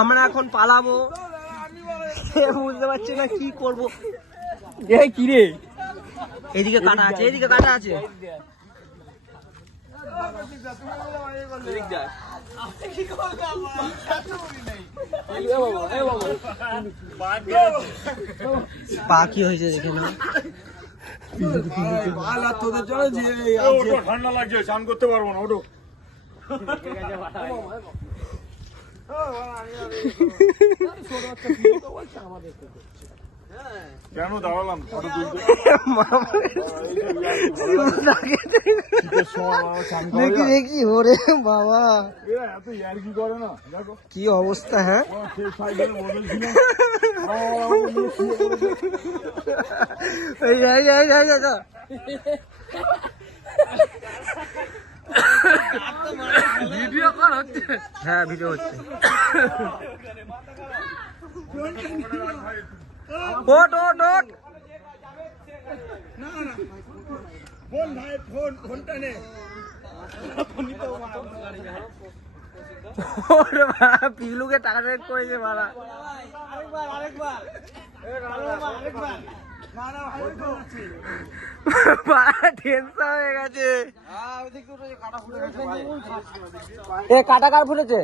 আমরা এখন পালাবো, বুঝতে পারছি না কি করবো। কি রে, এদিকে কাটা আছে, এদিকে কাটা আছে। পা কি হয়েছে দেখে না। ঠান্ডা লাগছে, স্নান করতে পারবো না, ওঠো। কেন দাঁড়ালাম? দেখি দেখি ওরে বাবা এত ইয়ার্কি করে না, দেখো কি অবস্থা। হ্যাঁ ভিডিও কল হচ্ছে? হ্যাঁ ভিডিও হচ্ছে। ওট ওট ওট। পিগলুকে টাকা রেট করেছে মারা। টেনশন হয়ে গেছে। কাটা কার ফুটেছে?